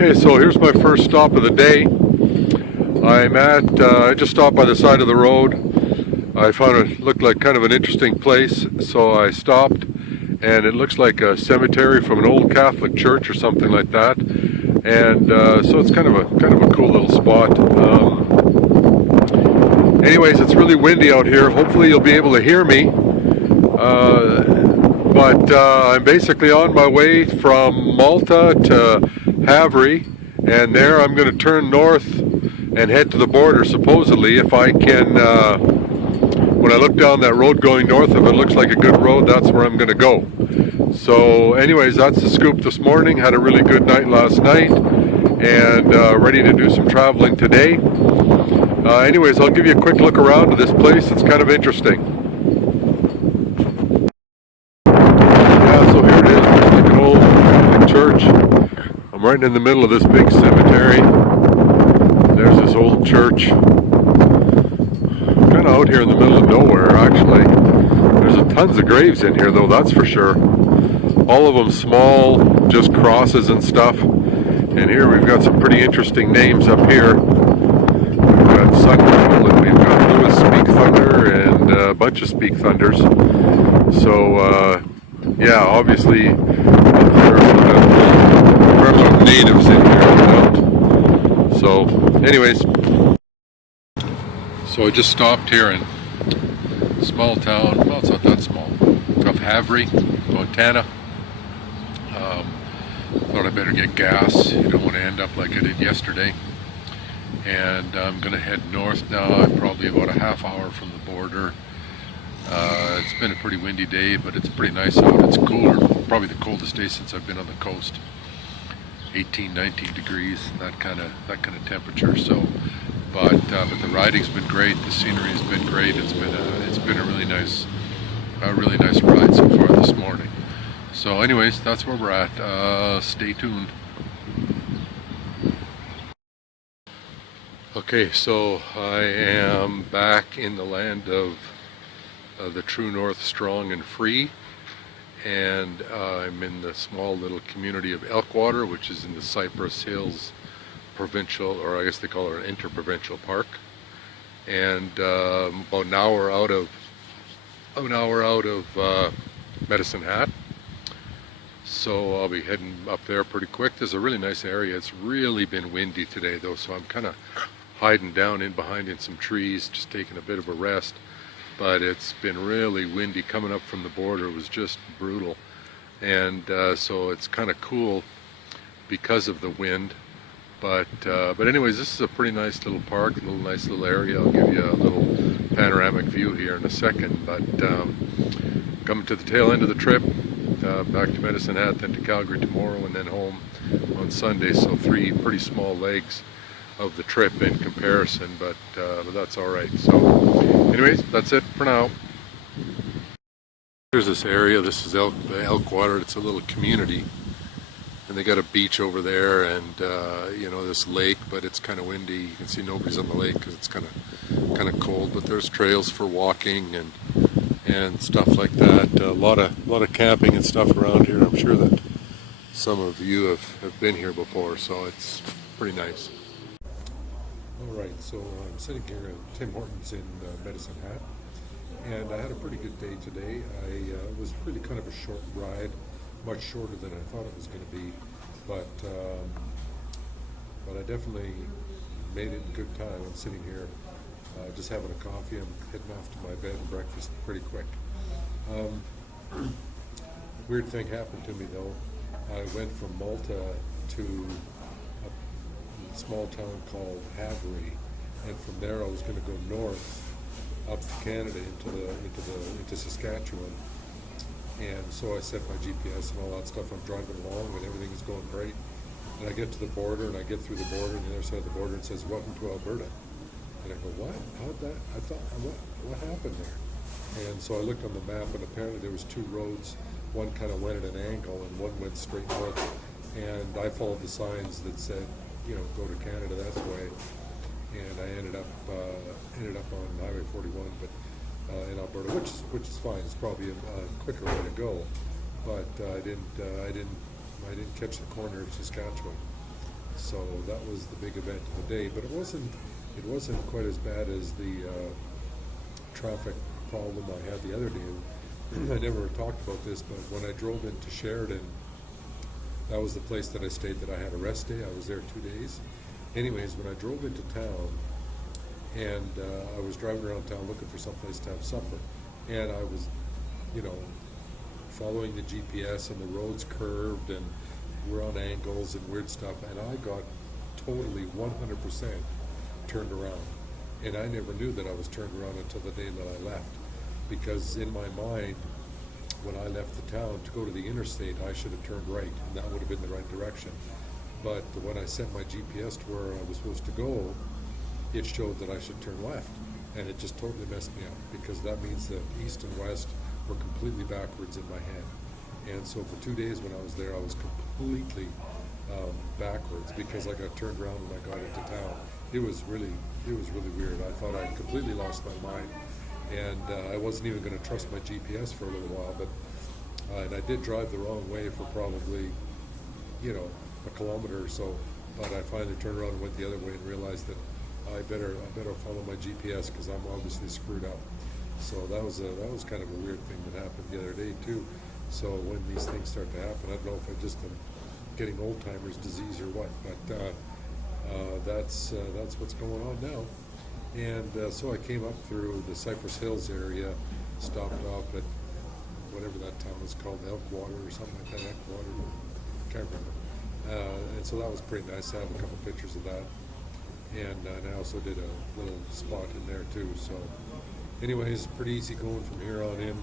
Okay, so here's my first stop of the day. I just stopped by the side of the road. I found it looked like kind of an interesting place, so I stopped, and it looks like a cemetery from an old Catholic church or something like that. And so it's kind of a cool little spot. Anyways, it's really windy out here. Hopefully you'll be able to hear me. But I'm basically on my way from Malta to Havre, and there I'm going to turn north and head to the border, supposedly, if I can. When I look down that road going north, if it looks like a good road, that's where I'm going to go. So anyways, that's the scoop this morning. Had a really good night last night, and ready to do some traveling today. Anyways, I'll give you a quick look around to this place. It's kind of interesting. Yeah, so here it is. Looks like an old Catholic church. I'm right in the middle of this big cemetery. There's this old church. Kind of out here in the middle of nowhere, actually. There's tons of graves in here, though, that's for sure. All of them small, just crosses and stuff. And here we've got some pretty interesting names up here. We've got Sunwell, and we've got Lewis Speak Thunder, and a bunch of Speak Thunders. So, yeah, obviously, there are a lot of natives in here, no doubt. So, anyways, so I just stopped here in a small town, well, it's not that small, of Havre, Montana. Thought I better get gas. You don't want to end up like I did yesterday. And I'm going to head north now. I'm probably about a half hour from the border. It's been a pretty windy day, but it's pretty nice out. It's cooler, probably the coldest day since I've been on the coast. 18, 19 degrees, that kind of temperature. So, but the riding's been great. The scenery's been great. It's been a really nice ride so far this morning. So, anyways, that's where we're at. Stay tuned. Okay, so I am back in the land of the true north, strong and free, and I'm in the small little community of Elkwater, which is in the Cypress Hills provincial, or I guess they call it an interprovincial park, and about an hour out of Medicine Hat. So I'll be heading up there pretty quick. There's a really nice area. It's really been windy today, though, so I'm kind of hiding down in behind in some trees, just taking a bit of a rest. But it's been really windy. Coming up from the border was just brutal, and so it's kind of cool because of the wind. But anyways, this is a pretty nice little park, a nice little area. I'll give you a little panoramic view here in a second. But coming to the tail end of the trip, back to Medicine Hat, then to Calgary tomorrow, and then home on Sunday. So 3 pretty small legs of the trip in comparison, but that's all right. So anyways, that's it for now. Here's this area. This is Elkwater. It's a little community, and they got a beach over there, and you know, this lake, but it's kind of windy. You can see nobody's on the lake because it's kind of cold, but there's trails for walking and stuff like that. A lot of camping and stuff around here. I'm sure that some of you have been here before, so it's pretty nice. Alright, so I'm sitting here at Tim Hortons in Medicine Hat, and I had a pretty good day today. It was really kind of a short ride, much shorter than I thought it was going to be, but I definitely made it in good time. I'm sitting here just having a coffee. I'm heading off to my bed and breakfast pretty quick. Weird thing happened to me though. I went from Malta to a small town called Havre, and from there I was going to go north up to Canada into Saskatchewan. And so I set my GPS and all that stuff. I'm driving along and everything is going great. And I get to the border, and I get through the border, and the other side of the border, it says, "Welcome to Alberta." And I go, "What? How'd that? I thought, what happened there?" And so I looked on the map, and apparently there was 2 roads. One kind of went at an angle, and one went straight north. And I followed the signs that said, you know, go to Canada that way. And I ended up on Highway 41, but in Alberta, which is fine. It's probably a quicker way to go. But I didn't catch the corner of Saskatchewan. So that was the big event of the day, but it wasn't quite as bad as the traffic problem I had the other day. I never talked about this, but when I drove into Sheridan, that was the place that I stayed that I had a rest day. I was there 2 days. Anyways, when I drove into town, and I was driving around town looking for someplace to have supper, and I was, you know, following the GPS, and the roads curved, and we're on angles and weird stuff, and I got totally 100% turned around. And I never knew that I was turned around until the day that I left, because in my mind, when I left the town to go to the interstate, I should have turned right, and that would have been the right direction. But when I set my GPS to where I was supposed to go, it showed that I should turn left, and it just totally messed me up, because that means that east and west were completely backwards in my head. And so for 2 days when I was there, I was completely backwards, because I got turned around when I got into town. It was really weird. I thought I completely lost my mind, and I wasn't even going to trust my GPS for a little while. But and I did drive the wrong way for probably, you know, a kilometer or so. But I finally turned around and went the other way and realized that I better follow my GPS, because I'm obviously screwed up. So that was kind of a weird thing that happened the other day too. So when these things start to happen, I don't know if I just am getting old timers disease or what, but that's what's going on now. And so I came up through the Cypress Hills area, stopped off at whatever that town is called, Elkwater or something like that, Elkwater, can't remember. And so that was pretty nice. I have a couple pictures of that. And I also did a little spot in there too. So anyways, pretty easy going from here on in.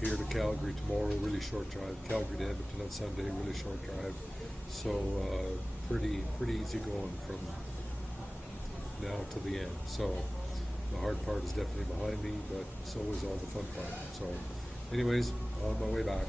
Here to Calgary tomorrow, really short drive. Calgary to Edmonton on Sunday, really short drive. So pretty easy going from now to the end. So the hard part is definitely behind me, but so is all the fun part. So anyways, on my way back.